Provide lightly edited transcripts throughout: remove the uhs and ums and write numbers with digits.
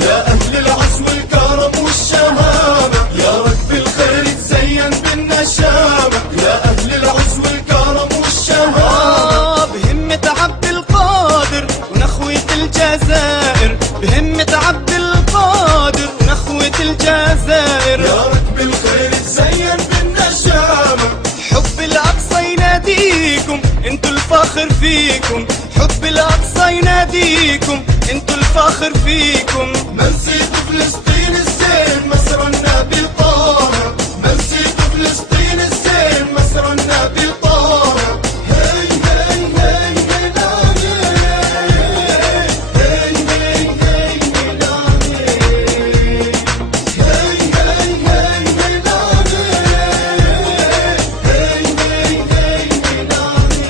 يا أهل العزم والكرم والشهامة، يا رب الخير تزين بالنشامة، يا أهل العزم والكرم والشهامة. بهمة عبد القادر ونخوة الجزائر، بهمة عبد القادر ونخوة الجزائر، يا رب الخير تزين بالنشامة. حب الأقصى يناديكم انتو الفخر فيكم، حب الأقصى يناديكم انتو الفخر فيكم. ما نسيت فلسطين الزين مصر النبي طه، ما نسيت فلسطين الزين مصر النبي طه. هي هي هي هلالي، هي هي هي هلالي، هي هي هي هلالي، هي هي هي هلالي.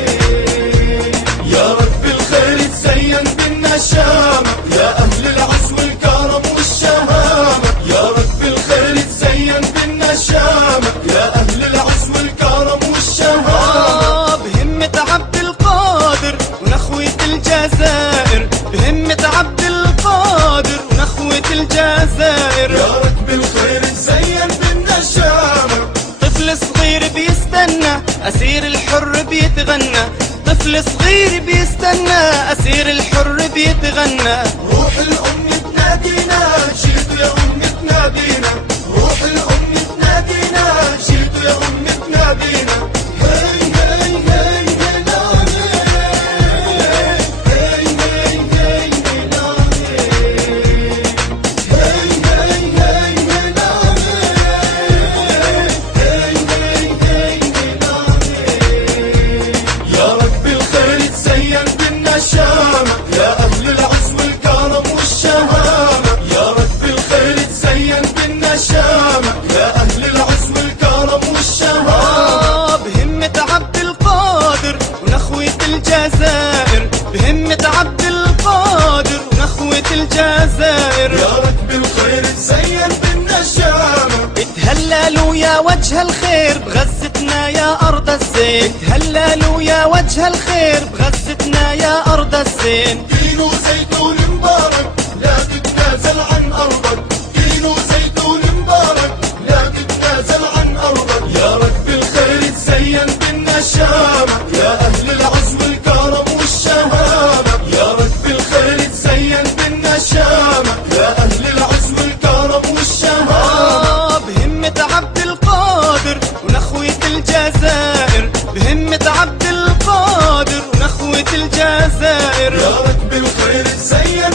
يا رب الخير تزين بالنشامة، يا أهل العزم والكرم والشهامة، يا رب الخير تزين بالنشامة، يا أهل العزم والكرم والشهامة. بهمة عبد القادر ونخوة الجزائر، بهمة عبد القادر ونخوة الجزائر، يا رب الخير تزين بالنشامة. طفل صغير بيستنى أسير الحر بيتغنى، طفل صغير بيستنى أسير الحر بيتغنى. روح الأم تنادينا جيتوا يا أم تنادينا، روح الأم تنادينا جيتوا يا أم تنادينا. هي هي هي هلالي، هي هي هي هلالي، هي هي هي هلالي، هي هي هي هلالي. يا رب الخير تزين بالنشامة، يا أهل العزم والكرم والشهامة، يا رب الخير تزين بالنشامة، يا أهل العزم والكرم والشهامة. بهمة عبد القادر ونخوة الجزائر، بهمة عبد القادر ونخوة الجزائر، يا رب الخير تزين بالنشامة. اتهللوا يا وجه الخير بغزتنا يا أرض الزين، اتهللوا يا وجه الخير بغزتنا يا أرض الزين. كيلو زيتون مبارك لا تتنازل عن أرضك، كيلو زيتون مبارك لا تتنازل عن أرضك. يا رب الخير تزين بالنشامة، يا أهل العزم والكرم والشهامة، يا رب الخير تزين بالنشامة، يا أهل العزم والكرم والشهامة. بهمة عبد القادر ونخوة الجزائر، بهمة عبد القادر ونخوة الجزائر، يا رب الخير تزين